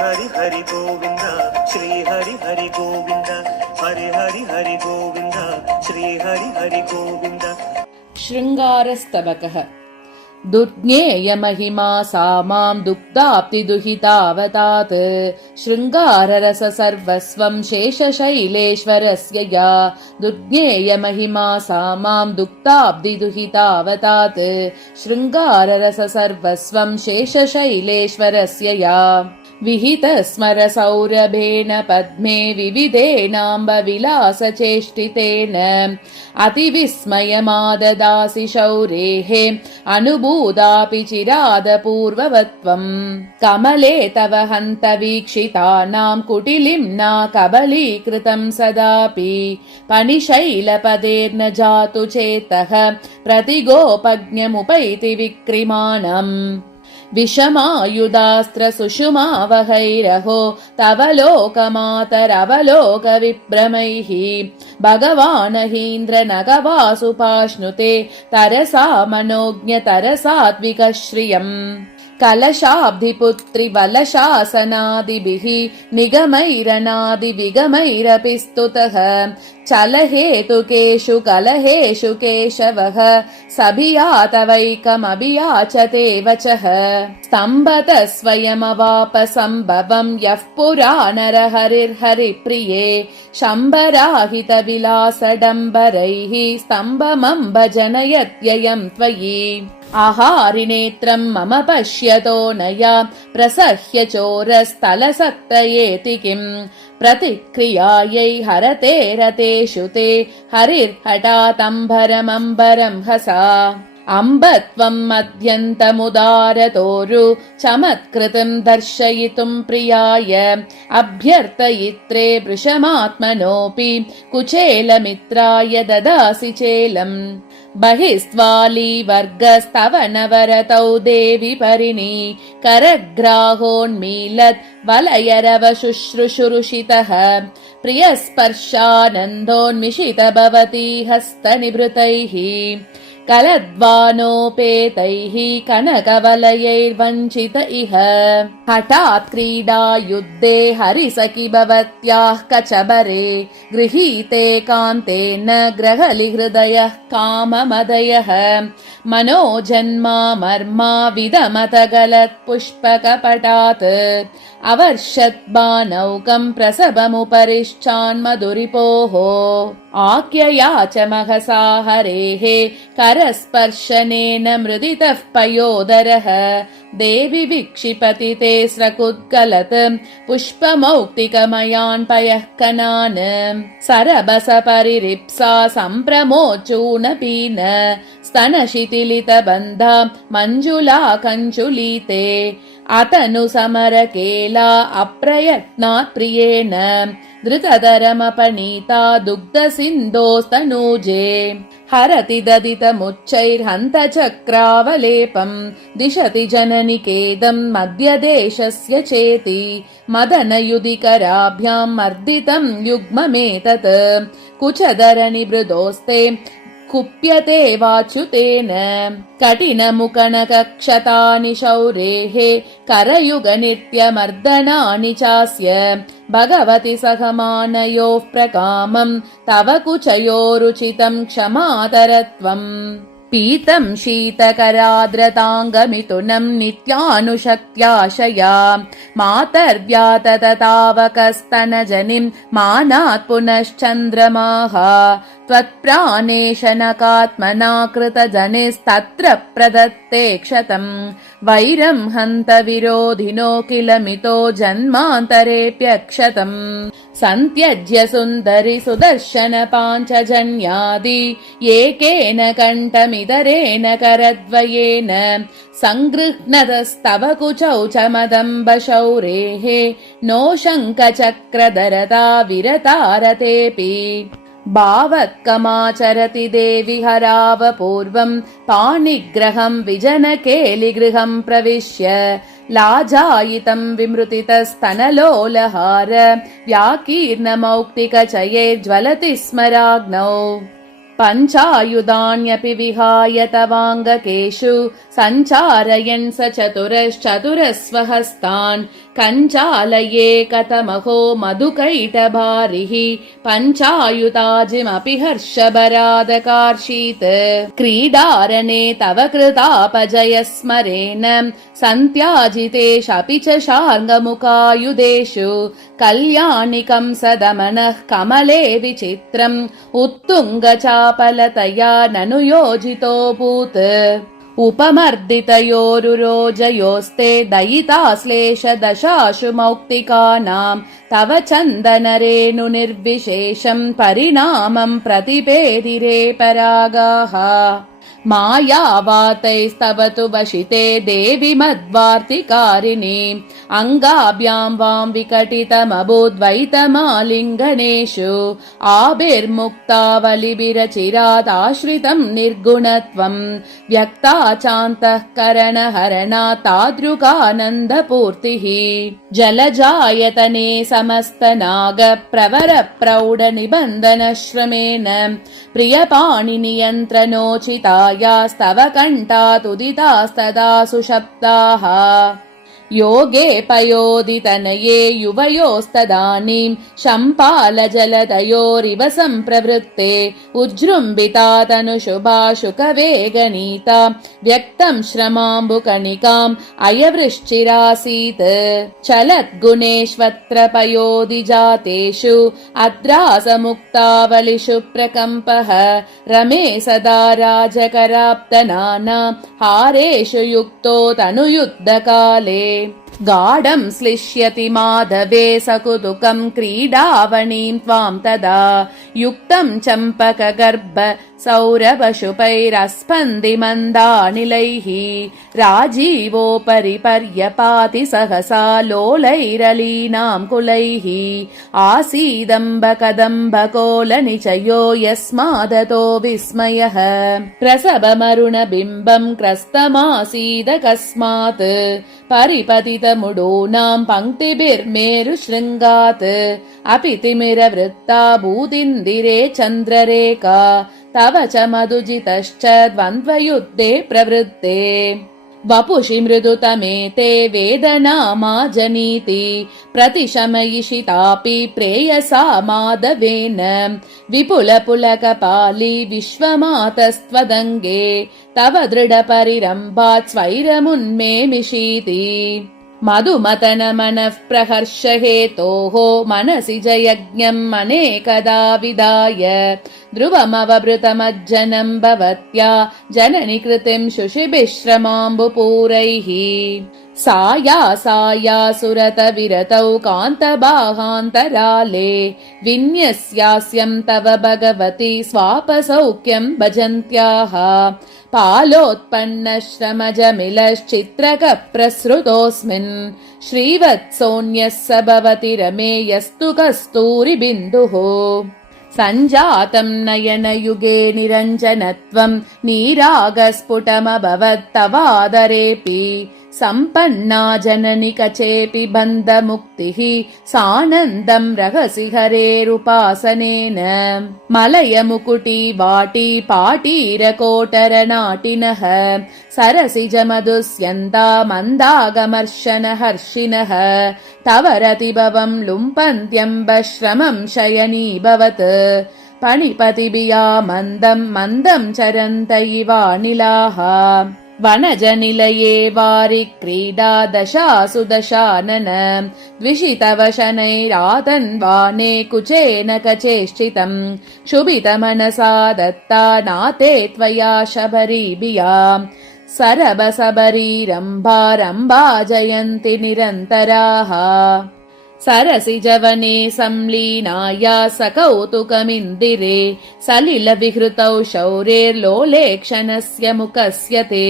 हरि हरि गोविन्द श्री हरि हरि गोविन्द हरि हरि हरि गोविन्द श्री हरि हरि गोविन्द। शृङ्गारस्तवकः दुर्ज्ञेयमहिमा सा मां दुग्धाप्तिदुहितावतात् शृङ्गाररस सर्वस्वं शेषशैलेश्वरस्य या दुर्ज्ञेयमहिमा सा मां दुग्धाब्धिदुहितावतात् शृङ्गाररस सर्वस्वं शेषशैलेश्वरस्य या विहितस्मरसौरभेन पद्मे विविधेनाम्बविलासचेष्टितेन अतिविस्मयमाददासि शौरेः अनुभूदापि चिरादपूर्ववत्वम् कमले तव हन्त वीक्षितानां कुटिलिं न कबलीकृतं सदापि पनिशैलपदेर्न जातु चेतः प्रतिगोपज्ञमुपैति विक्रिमाणम् विषमायुधास्त्रसुषुमावहैरहो तव लोकमातरवलोकविभ्रमैः भगवानहीन्द्र नगवासुपाश्नुते तरसा मनोज्ञतरसात्विकश्रियम् कलशाब्धिपुत्रि वलशासनादिभिः निगमैरनादिविगमैरपि स्तुतः चलहेतुकेषु कलहेषु केशवः सभियातवैकमभियाचते वचः स्तम्भतः स्वयमवाप सम्भवम् यः पुरा नरहरिर्हरिप्रिये शम्भराहितविलासडम्बरैः स्तम्भमम्ब जनयत्ययम् त्वयि आहारिनेत्रम् मम पश्यतो नया प्रसह्य चोरस्थलसत्रयेति किम् प्रतिक्रियायै हरते रतेषु ते हरिर्हठातम्बरमम्बरम् हसा अम्बत्वम् मध्यन्तमुदारतोरु चमत्कृतिम् दर्शयितुम् प्रियाय अभ्यर्थयित्रे वृषमात्मनोऽपि कुचेलमित्राय ददासि चेलम् बहिस्त्वालीवर्गस्तव नवरतौ देवि परिणी करग्राहोन्मीलत् वलयरवशुश्रूषुरुषितः प्रियस्पर्शानन्दोन्मिषित भवति हस्तनिभृतैः कलद्वानोपेतैः कनकवलयैर्वञ्चित इह हठात् क्रीडा युद्धे हरिसखि भवत्याः कचबरे गृहीते कान्तेन ग्रहलि हृदयः काममदयः मनोजन्मा मर्मा विदमतगलत् पुष्पकपटात् अवर्षद्बाणौकम् प्रसभमुपरिश्चान्मधुरिपोः आख्यया च महसा हरेः करस्पर्शनेन मृदितः पयोदरः देवि विक्षिपति ते स्रकुद्गलत् पुष्पमौक्तिकमयान् पयः कनान् सरबस परिरिप्सा सम्प्रमोचूनपीन स्तनशिथिलितबन्धा मञ्जुला कञ्चुलीते अतनु समरकेला अप्रयत्नात् प्रियेण धृतधरमपनीता दुग्धसिन्धोस्तनूजे हरति ददितमुच्चैर्हन्तचक्रावलेपम् दिशति जननिकेदम् मध्यदेशस्य चेति मदनयुधिकराभ्याम् मर्दितम् युग्ममेतत् कुचधरनिबृदोस्ते कुप्यते वाच्युतेन कठिनमुकणकक्षतानि शौरेः करयुगनित्यमर्दनानि चास्य भगवति सहमानयोः प्रकामम् तव कुचयोरुचितम् क्षमातरत्वम् पीतम् शीतकराद्रताङ्गमिथुनम् नित्यानुशक्त्याशया मातर्व्यातततावकस्तनजनिम् मानात् पुनश्चन्द्रमाः त्वत्प्राणेशनकात्मना कृतजनिस्तत्र प्रदत्ते क्षतम् वैरम् हन्त विरोधिनो किल मितो जन्मान्तरेऽप्यक्षतम् सन्त्यज्य सुन्दरि सुदर्शन पाञ्चजन्यादि एकेन कण्ठमिदरेण करद्वयेन सङ्गृह्णतस्तव कुचौ च मदम्ब शौरेः नो शङ्खचक्रधरता विरतारतेऽपि भावत्कमाचरति देवि हराव पूर्वम् पाणिग्रहम् विजनकेलिगृहम् प्रविश्य लाजायितम् विमृतितस्तनलोलहार व्याकीर्णमौक्तिकचयैर्ज्वलति स्मराग्नौ पञ्चायुधान्यपि विहाय तवाङ्गकेषु सञ्चारयन् स चतुरश्चतुरस्वहस्तान् कञ्चालये कथमहो मधुकैटभारिः पञ्चायुताजिमपि हर्षभरादकार्षीत् क्रीडारणे तव कृतापजयस्मरेण सन्त्याजितेष्वपि च शार्ङ्गमुखायुधेषु कल्याणिकं सदमनः कमले विचित्रम् उत्तुङ्गचापलतया ननु योजितोऽभूत् उपमर्दितयोरुरोजयोस्ते दयिताश्लेषदशाशु मौक्तिकानाम् तव चन्दनरेणु निर्विशेषम् परिणामम् प्रतिपेदिरे परागाः मायावातैस्तव तु वशिते देवि मद्वार्तिकारिणि अङ्गाभ्याम् वाम् विकटितमभूद्वैतमालिङ्गनेषु आभिर्मुक्तावलिभिरचिरादाश्रितम् निर्गुणत्वम् व्यक्ता चान्तःकरणहरणा तादृगानन्दपूर्तिः जलजायतने समस्तनाग प्रवर प्रौढ निबन्धनश्रमेण प्रियपाणिनियन्त्रणोचितायास्तव कण्ठादुदितास्तदा सुशब्दाः योगे पयोदितनये युवयोस्तदानीम् शम्पालजलदयोरिव सम्प्रवृत्ते उज्जृम्बिता तनुशुभाशुकवेगनीता व्यक्तम् श्रमाम्बुकणिकाम् अयवृश्चिरासीत् चलद्गुणेष्वत्र पयोदिजातेषु अद्रासमुक्तावलिषु प्रकम्पः रमे सदा राजकराप्तनाना हारेषु युक्तो तनुयुद्धकाले गाढम् श्लिष्यति माधवे सकुतुकम् क्रीडावणीम् त्वाम् तदा युक्तम् चम्पकगर्भ सौरभशुपैरस्पन्दि मन्दानिलैः राजीवोपरि पर्यपाति सहसा लोलैरलीनाम् कुलैः आसीदम्ब कदम्बकोलनिचयो यस्मादतो विस्मयः प्रसभमरुणबिम्बम् क्रस्तमासीदकस्मात् परिपतितमुडूनाम् पङ्क्तिभिर्मेरुशृङ्गात् अपि तिमिरवृत्ता भूदिन्दिरे चन्द्ररेखा तव च मधुजितश्च द्वन्द्वयुद्धे प्रवृत्ते वपुषि मृदुतमे ते वेदनामा जनीति प्रतिशमयिषितापि प्रेयसा माधवेन विपुलपुलकपाली विश्वमातस्त्वदङ्गे तव दृढपरिरम्भात् स्वैरमुन्मेमिषीति मधुमतन मनः प्रहर्ष हेतोः मनसि जयज्ञम् अनेकदा विदाय ध्रुवमवभृतमज्जनम् भवत्या जननि कृतिम् शुशिभिश्रमाम्बुपूरैः सायासायासुरत विरतौ कान्तबाहान्तराले विन्यस्यास्यम् तव भगवति स्वापसौख्यम् भजन्त्याः पालोत्पन्नश्रमजमिलश्चित्रकप्रसृतोऽस्मिन् श्रीवत्सोऽन्यः स भवति रमेयस्तु कस्तूरिबिन्दुः सञ्जातम् नयनयुगे निरञ्जनत्वम् नीरागस्फुटमभवत्तवादरेऽपि सम्पन्ना जननि कचेऽपि बन्धमुक्तिः सानन्दम् रहसि हरेरुपासनेन मलयमुकुटी वाटी पाटीरकोटरनाटिनः सरसिजमधुस्यन्ता मन्दागमर्शन हर्षिणः तव रतिभवम् लुम्पन्त्यम्बश्रमम् शयनीभवत् पणिपतिभिया मन्दम् मन्दम् चरन्त इवानिलाः वनजनिलये वारि क्रीडा दशासु दशानन द्विषितवशनैरातन्वाने कुचेन कचेश्चितम् क्षुभितमनसा दत्ता नाते त्वया शबरीभिया सरभसबरीरम्भारम्भा जयन्ति निरन्तराः सरसिजवने संलीनाया सकौतुकमिन्दिरे सलिलविहृतौ शौरेर्लोलेक्षणस्य मुखस्य ते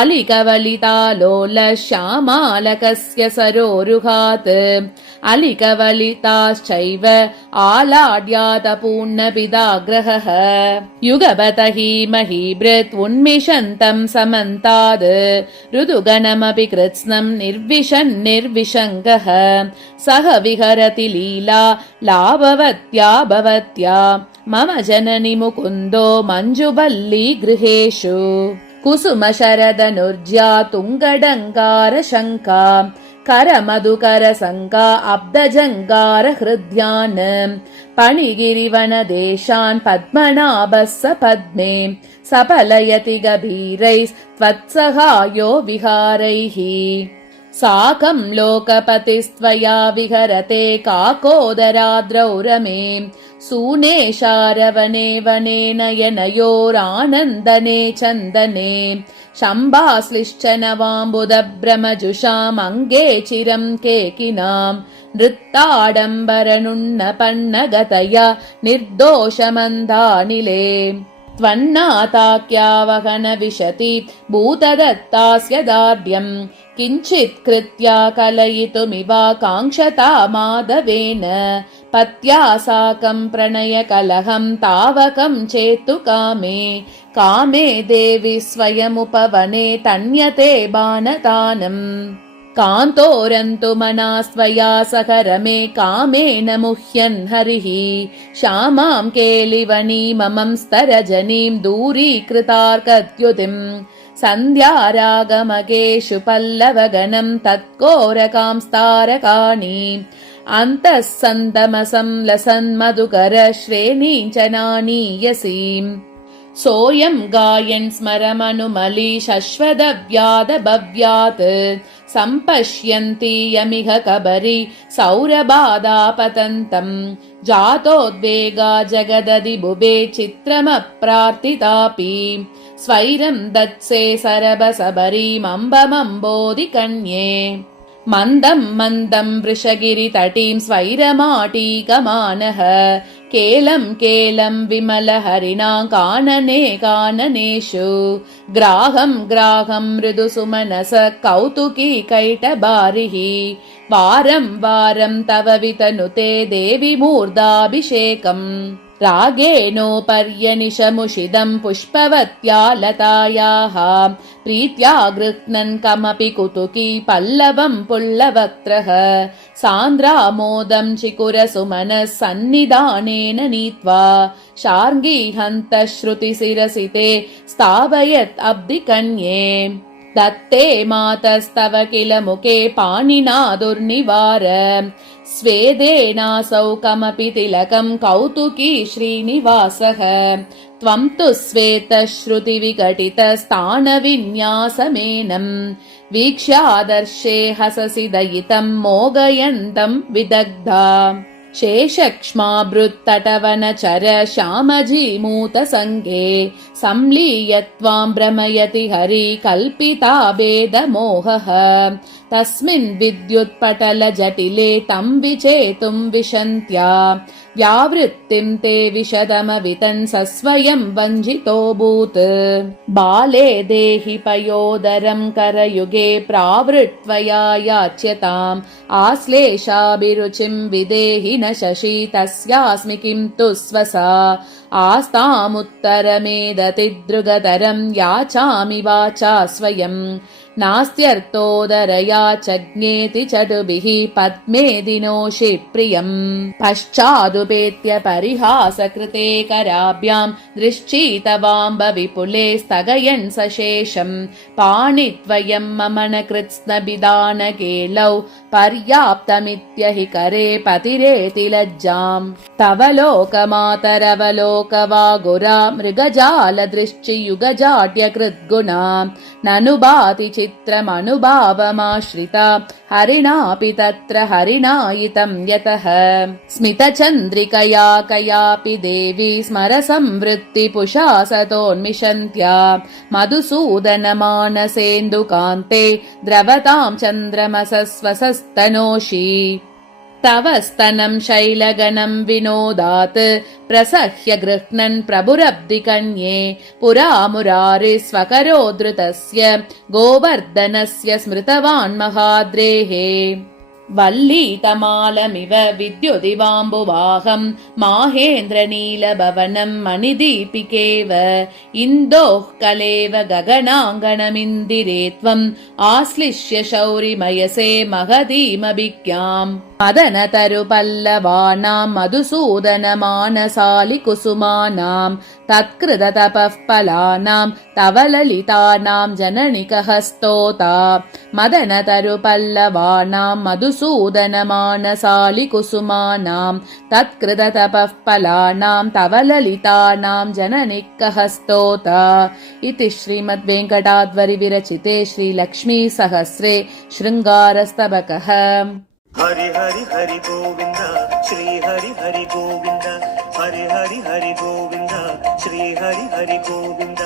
अलिकवलितालोल श्यामालकस्य सरोरुहात् अलिकवलिताश्चैव आलाड्यातपूर्णपिदाग्रहः युगपत हि महीभृत् उन्मिषन्तम् समन्ताद् ऋतुगणमपि कृत्स्नम् निर्विशन् निर्विशङ्गः सह विहरति लीला लाभवत्या भवत्या मम जननि मुकुन्दो मञ्जुबल्ली गृहेषु कुसुम शरदनुर्ज्या तुङ्गडङ्गार शङ्का करमधुकरसङ्का अब्धजङ्गारहृद्यान् पणिगिरिवनदेशान् पद्मनाभः स पद्मे सपलयति गभीरैस्त्वत्सहायो विहारैः साकं लोकपतिस्त्वया विहरते काकोदराद्रौ रमे सूने शारवने वने नयनयोरानन्दने चन्दने शम्भाश्लिश्च नवाम्बुदभ्रमजुषामङ्गे चिरं केकिनाम् नृत्ताडम्बरनुन्नपन्नगतया निर्दोषमन्दानिले त्वन्नाताक्यावहन विशति भूतदत्तास्य दार्ढ्यम् किञ्चित् कृत्या कलयितुमिवा काङ्क्षता माधवेन पत्या साकं प्रणयकलहं तावकं चेत्तु कामे कामे देवि स्वयमुपवने तन्यते बाणतानम् कान्तोरन्तु मनास्त्वया सह रमे कामेन मुह्यन् हरिः श्यामां केलिवनीममं स्तरजनीं दूरीकृतार्कद्युतिम् सन्ध्यारागमगेषु पल्लवगणं तत्कोरकांस्तारकाणि अन्तः सन्तमसंलसन्मधुकर श्रेणीं च नानीयसीम् सोऽयं गायन् स्मरमनुमली शश्वदव्यादभव्यात् सम्पश्यन्ति यमिह कबरी सौरबाधापतन्तम् जातोद्वेगा जगदधिबुभे चित्रमप्रार्थितापि स्वैरं दत्से सरभसबरीमम्बमम्बोधिकन्ये मन्दं मन्दं वृषगिरितटीं स्वैरमाटीकमानः केलं केलं विमलहरिणा कानने काननेषु ग्राहं ग्राहं मृदुसुमनस कौतुकी कैटबारिः वारं वारं तव वितनुते देवि मूर्धाभिषेकम् रागेणोपर्यनिशमुषिदं पुष्पवत्या लतायाः प्रीत्या गृह्णन् कमपि कुतुकी पल्लवं पुल्लवक्त्रः सान्द्रामोदं चिकुरसुमनः सन्निधानेन नीत्वा शार्ङ्गी हन्तः श्रुतिशिरसिते स्थापयत् अब्धिकन्ये दत्ते मातस्तव किल मुखे पाणिना दुर्निवार स्वेदेनासौ कमपि तिलकं कौतुकी श्रीनिवासः त्वं तु श्वेतश्रुतिविकटितस्थानविन्यासमेनम् वीक्ष्यादर्शे हससि दयितं मोगयन्तं विदग्धा शेषक्ष्माभृत्तटवनचर श्यामजीमूतसङ्गे संलीय त्वां भ्रमयति हरि कल्पिता भेदमोहः तस्मिन् विद्युत्पटलजटिले तं विचेतुं विशन्त्या व्यावृत्तिं ते विशदमवितन् सस्वयं वञ्जितोऽभूत् बाले देहि पयोदरं करयुगे प्रावृत्त्वया याच्यताम् आश्लेषाभिरुचिं विदेहि न शशि तस्यास्मि किं तु स्वसा आस्तामुत्तरमेदतिदृगतरं याचामि वाचा स्वयम् नास्त्यर्थोदरया चज्ञेति चटुभिः पद्मे दिनोषि प्रियम् पश्चादुपेत्य परिहासकृते कराभ्यां दृश्चीतवाम्ब विपुले स्थगयन् सशेषम् पाणिद्वयं मम न कृत्स्नबिदानकेलौ पर्याप्तमित्यहि करे पतिरेति लज्जाम् तव लोकमातरवलोकवागुरा मृगजालदृश्चियुगजाड्यकृद्गुणा ननु भाति चित्रमनुभावमाश्रिता हरिणापि तत्र हरिणायितं यतः स्मितचन्द्रिकया कयापि देवी स्मरसंवृत्तिपुषा सतोन्मिषन्त्या मधुसूदनमानसेन्दुकान्ते द्रवतां चन्द्रमसस्वसस्तनोषि तव स्तनं शैलगणं विनोदात् प्रसह्य गृह्णन् प्रभुरब्धिकन्ये पुरा मुरारिस्वकरोद्धृतस्य गोवर्धनस्य स्मृतवान् महाद्रेः वल्लीतमालमिव विद्युदिवाम्बुवाहं माहेन्द्रनीलभवनं मणिदीपिकेव इन्दोः कलेव गगनाङ्गणमिन्दिरे त्वम् आश्लिष्य शौरिमयसे महतीमभिज्ञाम् मदनतरुपल्लवानां मधुसूदनमानसालिकुसुमानां तत्कृततपः फलानां तव ललितानां जननिकः स्तोता मदनतरुपल्लवानां मधुसूदनमानसालिकुसुमानां तत्कृततपः फलानां तव ललितानां जननिकः स्तोता इति श्रीमद्वेङ्कटाद्वरिविरचिते श्रीलक्ष्मीसहस्रे शृङ्गारस्तबकः। हरि हरि हरि गोविन्द श्री हरि हरि गोविन्द हरि हरि हरि गोविन्द श्री हरि हरि गोविन्द